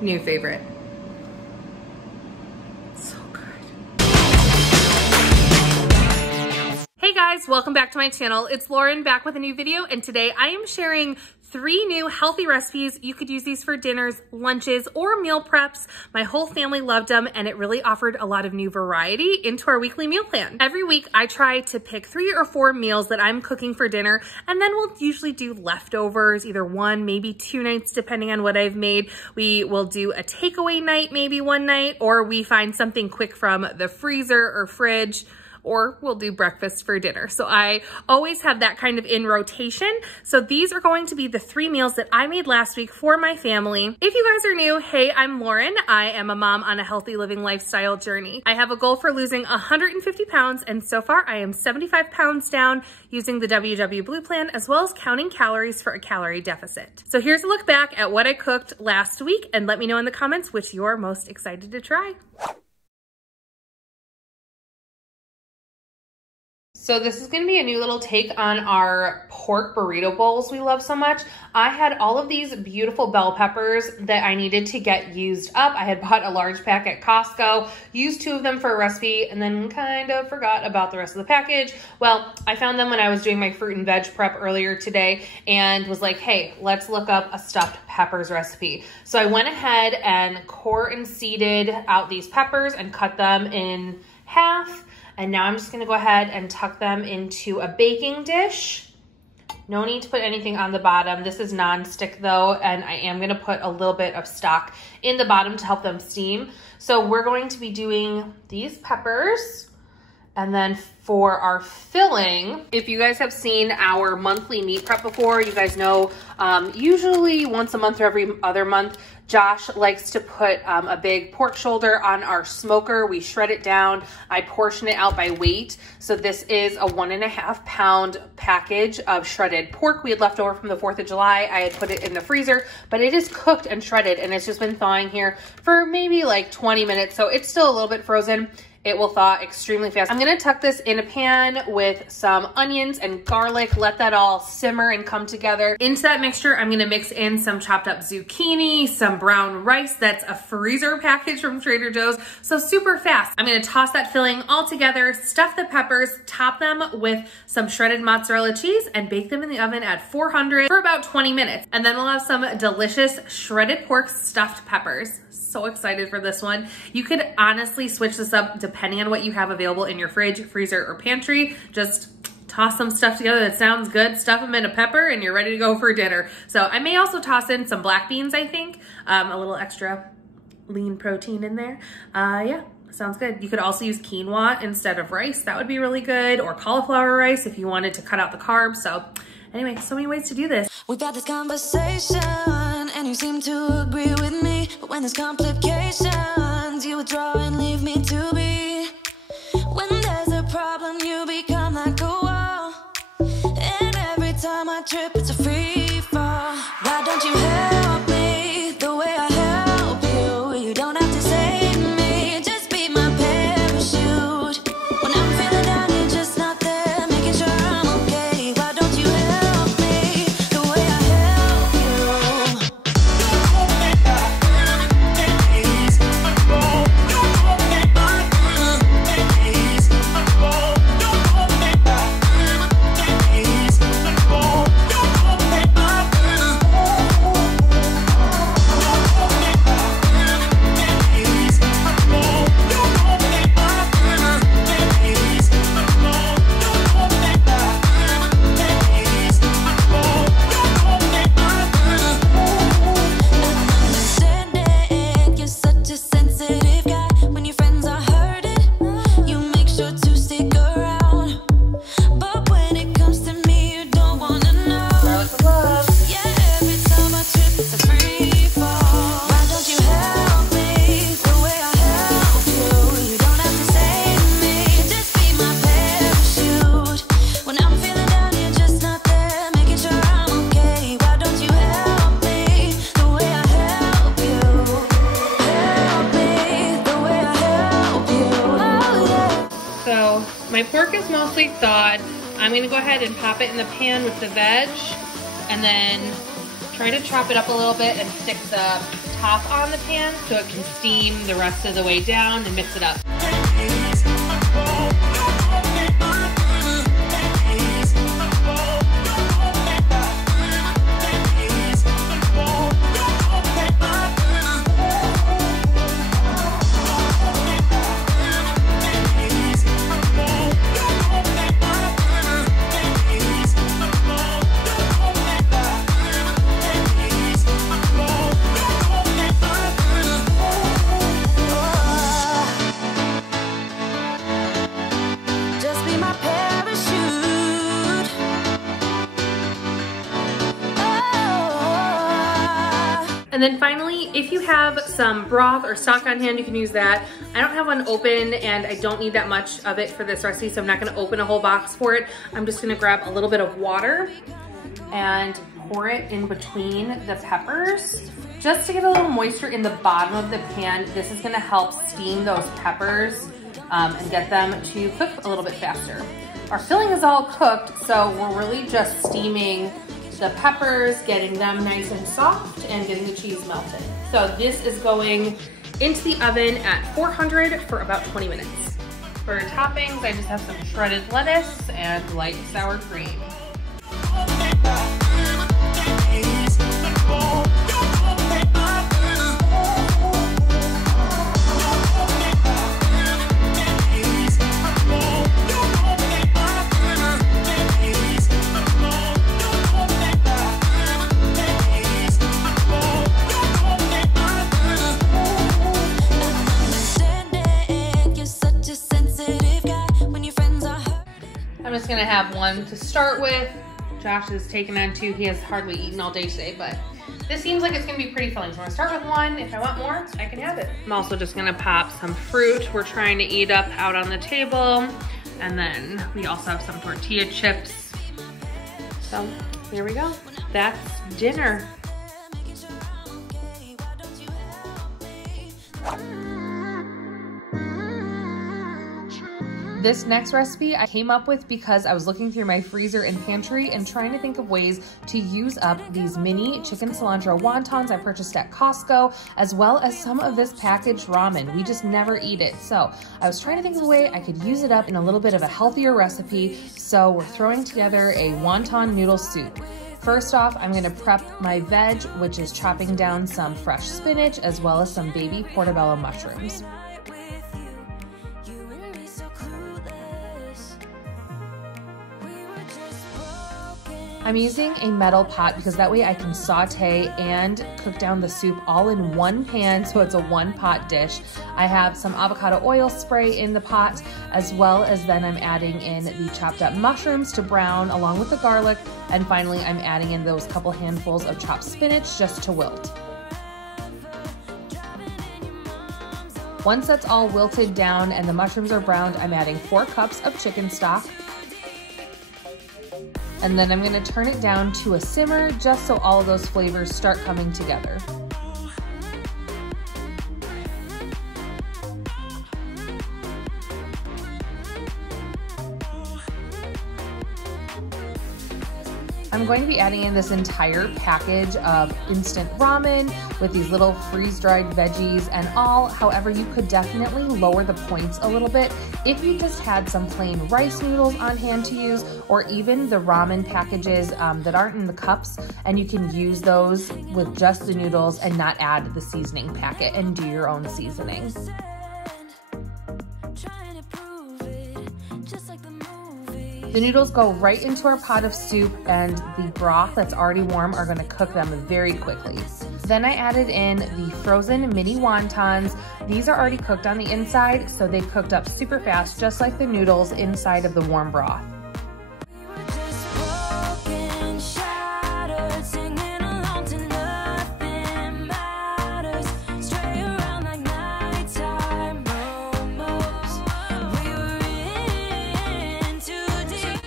new favorite. Hey guys, welcome back to my channel. It's Lauren back with a new video, and today I am sharing 3 new healthy recipes. You could use these for dinners, lunches, or meal preps. My whole family loved them, and it really offered a lot of new variety into our weekly meal plan. Every week I try to pick 3 or 4 meals that I'm cooking for dinner, and then we'll usually do leftovers, either 1, maybe 2 nights, depending on what I've made. We will do a takeaway night, maybe 1 night, or we find something quick from the freezer or fridge, or we'll do breakfast for dinner. So I always have that kind of in rotation. So these are going to be the 3 meals that I made last week for my family. If you guys are new, hey, I'm Lauren. I am a mom on a healthy living lifestyle journey. I have a goal for losing 150 pounds, and so far I am 75 pounds down using the WW Blue Plan, as well as counting calories for a calorie deficit. So here's a look back at what I cooked last week, and let me know in the comments which you're most excited to try. So this is gonna be a new little take on our pork burrito bowls we love so much. I had all of these beautiful bell peppers that I needed to get used up. I had bought a large pack at Costco, used 2 of them for a recipe, and then kind of forgot about the rest of the package. Well, I found them when I was doing my fruit and veg prep earlier today and was like, hey, let's look up a stuffed peppers recipe. So I went ahead and core and seeded out these peppers and cut them in half. And now I'm just gonna go ahead and tuck them into a baking dish. No need to put anything on the bottom. This is non-stick though, and I am gonna put a little bit of stock in the bottom to help them steam. So we're going to be doing these peppers. And then for our filling, if you guys have seen our monthly meat prep before, you guys know usually once a month or every other month, Josh likes to put a big pork shoulder on our smoker. We shred it down. I portion it out by weight. So this is a 1.5 pound package of shredded pork we had left over from the 4th of July. I had put it in the freezer, but it is cooked and shredded, and it's just been thawing here for maybe like 20 minutes. So it's still a little bit frozen. It will thaw extremely fast. I'm gonna tuck this in a pan with some onions and garlic, let that all simmer and come together. Into that mixture, I'm gonna mix in some chopped up zucchini, some brown rice. That's a freezer package from Trader Joe's, so super fast. I'm gonna toss that filling all together, stuff the peppers, top them with some shredded mozzarella cheese, and bake them in the oven at 400 for about 20 minutes. And then we'll have some delicious shredded pork stuffed peppers. So excited for this one. You could honestly switch this up depending on what you have available in your fridge, freezer, or pantry. Just toss some stuff together that sounds good, stuff them in a pepper, and you're ready to go for dinner. So I may also toss in some black beans, I think. A little extra lean protein in there. Yeah, sounds good. You could also use quinoa instead of rice. That would be really good. Or cauliflower rice if you wanted to cut out the carbs. So anyway, so many ways to do this. We've had this conversation and you seem to agree with me, but when there's complications, you withdraw and leave me to be. When there's a problem, you become like a wall, and every time I trip, it's a free fall. Why don't you help me the way I help you? You don't have to save me, just be my parachute. When I'm feeling down, you're just not there, making sure I'm okay. Why don't you help me the way I help you? My pork is mostly thawed. I'm gonna go ahead and pop it in the pan with the veg and then try to chop it up a little bit and stick the top on the pan so it can steam the rest of the way down and mix it up. And then finally, if you have some broth or stock on hand, you can use that. I don't have one open and I don't need that much of it for this recipe, so I'm not gonna open a whole box for it. I'm just gonna grab a little bit of water and pour it in between the peppers just to get a little moisture in the bottom of the pan. This is gonna help steam those peppers and get them to cook a little bit faster. Our filling is all cooked, so we're really just steaming the peppers, getting them nice and soft, and getting the cheese melted. So this is going into the oven at 400 for about 20 minutes. For toppings, I just have some shredded lettuce and light sour cream. I'm just gonna have one to start with. Josh is taking on two. He has hardly eaten all day today, but this seems like it's gonna be pretty filling. So I'm gonna start with one. If I want more, I can have it. I'm also just gonna pop some fruit we're trying to eat up out on the table. And then we also have some tortilla chips. So here we go. That's dinner. This next recipe I came up with because I was looking through my freezer and pantry and trying to think of ways to use up these mini chicken cilantro wontons I purchased at Costco, as well as some of this packaged ramen. We just never eat it. So I was trying to think of a way I could use it up in a little bit of a healthier recipe. So we're throwing together a wonton noodle soup. First off, I'm gonna prep my veg, which is chopping down some fresh spinach as well as some baby portobello mushrooms. I'm using a metal pot because that way I can saute and cook down the soup all in one pan, so it's a one-pot dish. I have some avocado oil spray in the pot, as well as then I'm adding in the chopped up mushrooms to brown along with the garlic, and finally I'm adding in those couple handfuls of chopped spinach just to wilt. Once that's all wilted down and the mushrooms are browned, I'm adding 4 cups of chicken stock. And then I'm gonna turn it down to a simmer just so all of those flavors start coming together. I'm going to be adding in this entire package of instant ramen with these little freeze-dried veggies and all. However, you could definitely lower the points a little bit if you just had some plain rice noodles on hand to use, or even the ramen packages that aren't in the cups, and you can use those with just the noodles and not add the seasoning packet and do your own seasoning. The noodles go right into our pot of soup, and the broth that's already warm are gonna cook them very quickly. Then I added in the frozen mini wontons. These are already cooked on the inside, so they cooked up super fast, just like the noodles inside of the warm broth.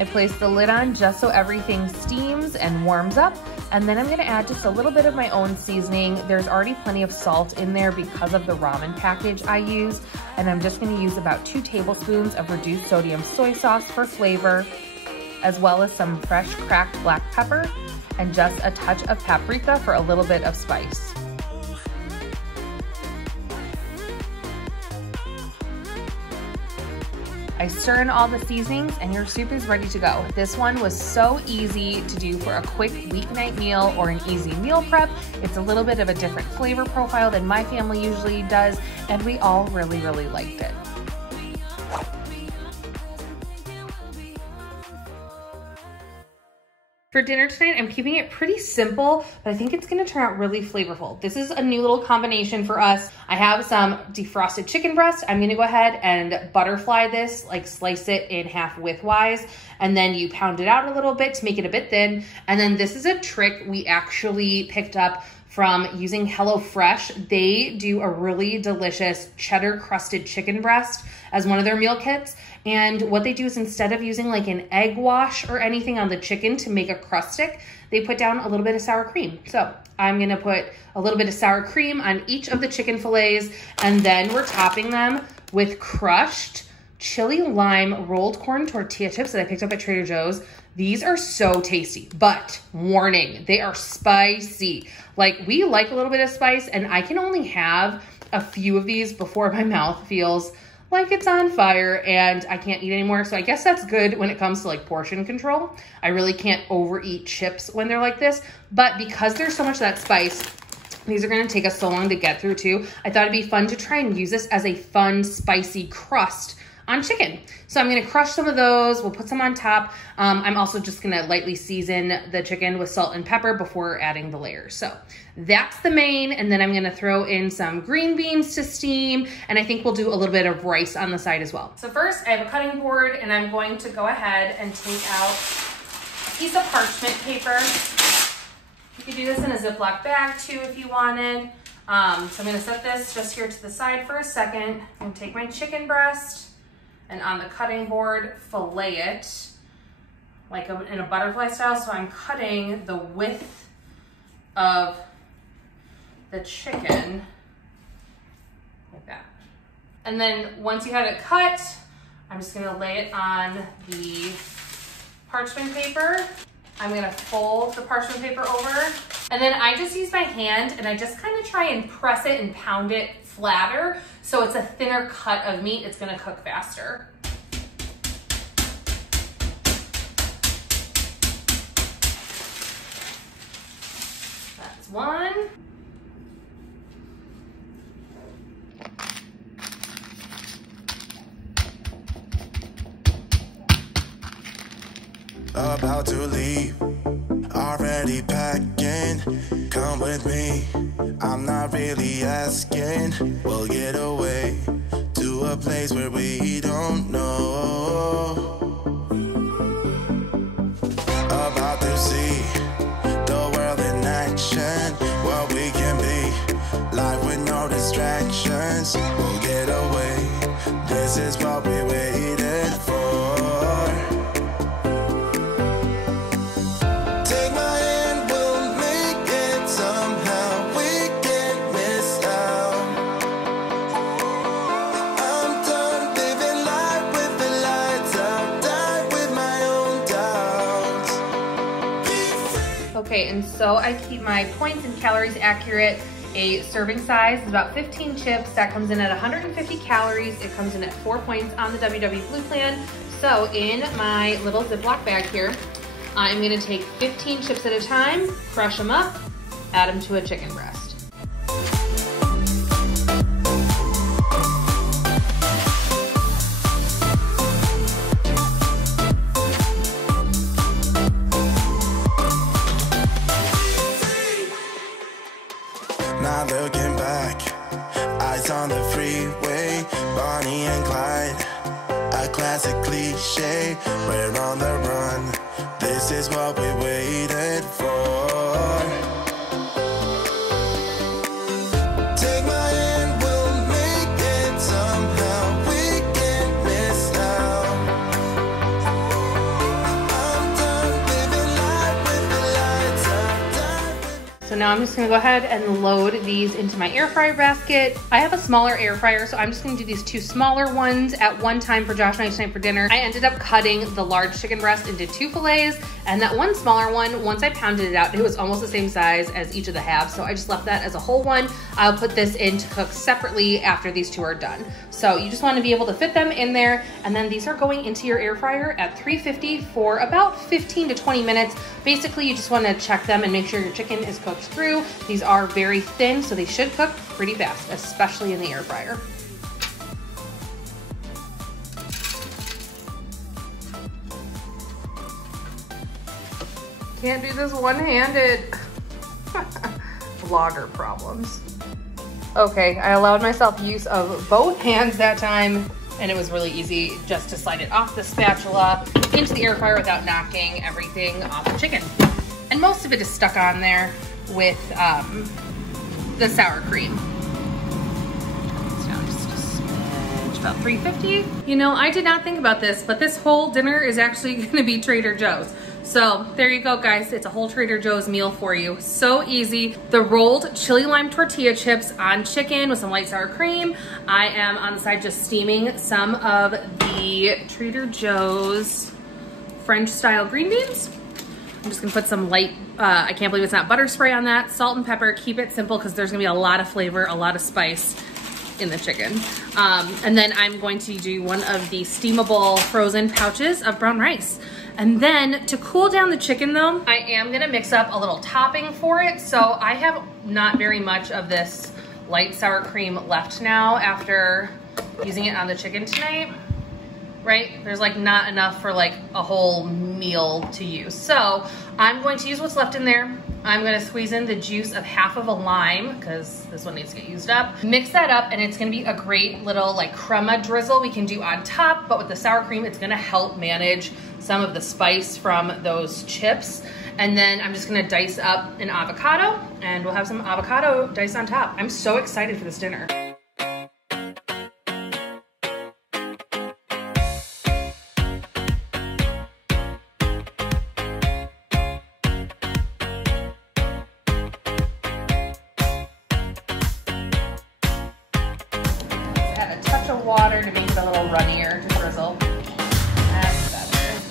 I place the lid on just so everything steams and warms up, and then I'm gonna add just a little bit of my own seasoning. There's already plenty of salt in there because of the ramen package I used, and I'm just gonna use about 2 tablespoons of reduced sodium soy sauce for flavor, as well as some fresh cracked black pepper, and just a touch of paprika for a little bit of spice. I stir in all the seasonings and your soup is ready to go. This one was so easy to do for a quick weeknight meal or an easy meal prep. It's a little bit of a different flavor profile than my family usually does, and we all really, really liked it. For dinner tonight, I'm keeping it pretty simple, but I think it's gonna turn out really flavorful. This is a new little combination for us. I have some defrosted chicken breast. I'm gonna go ahead and butterfly this, like slice it in half widthwise, and then you pound it out a little bit to make it a bit thin. And then this is a trick we actually picked up from using HelloFresh. They do a really delicious cheddar crusted chicken breast as one of their meal kits. And what they do is instead of using like an egg wash or anything on the chicken to make a crust stick, they put down a little bit of sour cream. So I'm gonna put a little bit of sour cream on each of the chicken fillets, and then we're topping them with crushed chili lime rolled corn tortilla chips that I picked up at Trader Joe's. These are so tasty, but warning, they are spicy. Like, we like a little bit of spice, and I can only have a few of these before my mouth feels like it's on fire and I can't eat anymore. So I guess that's good when it comes to like portion control. I really can't overeat chips when they're like this, but because there's so much of that spice, these are gonna take us so long to get through too. I thought it'd be fun to try and use this as a fun, spicy crust on chicken. So I'm gonna crush some of those. We'll put some on top. I'm also just gonna lightly season the chicken with salt and pepper before adding the layers. So that's the main, and then I'm gonna throw in some green beans to steam, and I think we'll do a little bit of rice on the side as well. So first, I have a cutting board, and I'm going to go ahead and take out a piece of parchment paper. You could do this in a Ziploc bag too if you wanted. So I'm gonna set this just here to the side for a second. I'm gonna take my chicken breast, and on the cutting board, fillet it like in a butterfly style. So I'm cutting the width of the chicken like that. And then once you have it cut, I'm just gonna lay it on the parchment paper. I'm gonna fold the parchment paper over, and then I just use my hand and I just kind of try and press it and pound it flatter so it's a thinner cut of meat. It's gonna cook faster. That's one. About to leave, already packing. Come with me, I'm not really asking. We'll get away to a place where we don't know. About to see the world in action, what we can be, life with no distractions. We'll get away, this is what we waited for. Okay, and so I keep my points and calories accurate. A serving size is about 15 chips. That comes in at 150 calories. It comes in at 4 points on the WW Blue Plan. So in my little Ziploc bag here, I'm gonna take 15 chips at a time, crush them up, add them to a chicken breast. Not looking back, eyes on the freeway, Bonnie and Clyde, a classic cliche. We're on the run, this is what we waited for. Take my hand, we'll make it somehow. We can't miss out. I'm done living life with the lights out. So now I'm just gonna go ahead and load these into my air fryer basket. I have a smaller air fryer, so I'm just gonna do these 2 smaller ones at one time for Josh and I tonight for dinner. I ended up cutting the large chicken breast into 2 fillets, and that one smaller one, once I pounded it out, it was almost the same size as each of the halves, so I just left that as a whole one. I'll put this in to cook separately after these 2 are done. So you just wanna be able to fit them in there, and then these are going into your air fryer at 350 for about 15 to 20 minutes. Basically, you just wanna check them and make sure your chicken is cooked through. These are very thin, so they should cook pretty fast, especially in the air fryer. Can't do this one-handed. Vlogger problems. Okay, I allowed myself use of both hands that time, and it was really easy just to slide it off the spatula into the air fryer without knocking everything off the chicken. And most of it is stuck on there with the sour cream. So now just a smidge, about 350. You know, I did not think about this, but this whole dinner is actually gonna be Trader Joe's. So there you go, guys. It's a whole Trader Joe's meal for you. So easy. The rolled chili lime tortilla chips on chicken with some light sour cream. I am on the side just steaming some of the Trader Joe's French style green beans. I'm just gonna put some light, I can't believe it's not butter spray on that, salt and pepper. Keep it simple because there's gonna be a lot of flavor, a lot of spice in the chicken. And then I'm going to do one of the steamable frozen pouches of brown rice. And then to cool down the chicken though, I am gonna mix up a little topping for it. So I have not very much of this light sour cream left now after using it on the chicken tonight, right? There's like not enough for like a whole meal to use. So I'm going to use what's left in there. I'm gonna squeeze in the juice of half of a lime because this one needs to get used up. Mix that up and it's gonna be a great little like crema drizzle we can do on top, but with the sour cream, it's gonna help manage some of the spice from those chips. And then I'm just gonna dice up an avocado and we'll have some avocado diced on top. I'm so excited for this dinner. Water to make it a little runnier to drizzle. That's better.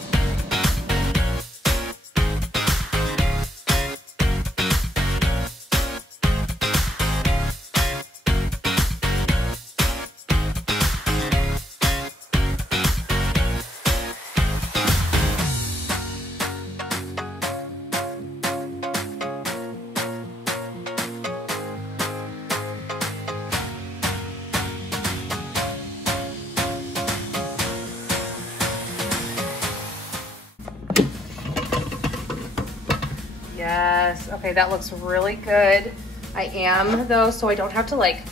Yes, okay, that looks really good. I am though, so I don't have to like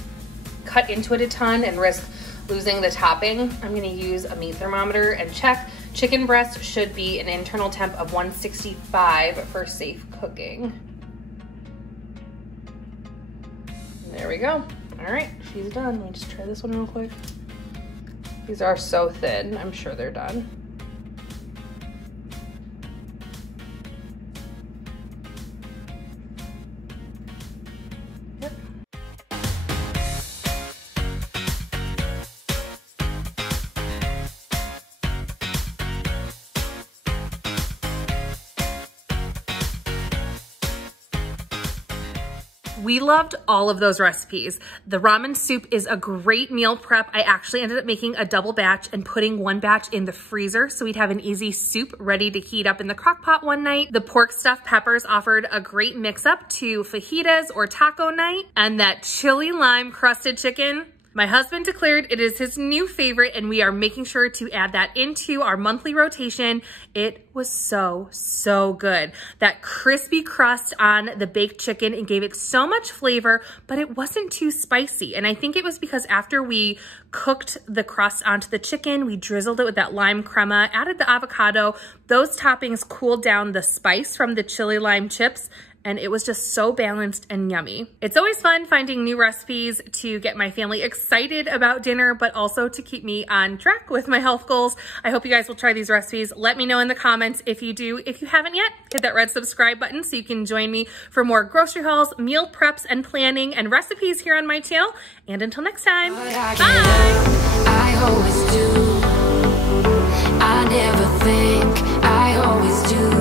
cut into it a ton and risk losing the topping. I'm gonna use a meat thermometer and check. Chicken breast should be an internal temp of 165 for safe cooking. There we go. All right, she's done. Let me just try this one real quick. These are so thin, I'm sure they're done. We loved all of those recipes. The ramen soup is a great meal prep. I actually ended up making a double batch and putting one batch in the freezer so we'd have an easy soup ready to heat up in the crock pot one night. The pork stuffed peppers offered a great mix up to fajitas or taco night. And that chili lime crusted chicken, my husband declared it is his new favorite and we are making sure to add that into our monthly rotation. It was so, so good. That crispy crust on the baked chicken, it gave it so much flavor, but it wasn't too spicy. And I think it was because after we cooked the crust onto the chicken, we drizzled it with that lime crema, added the avocado. Those toppings cooled down the spice from the chili lime chips, and it was just so balanced and yummy. It's always fun finding new recipes to get my family excited about dinner, but also to keep me on track with my health goals. I hope you guys will try these recipes. Let me know in the comments if you do. If you haven't yet, hit that red subscribe button so you can join me for more grocery hauls, meal preps, and planning and recipes here on my channel. And until next time, bye! I always do. I never think, I always do.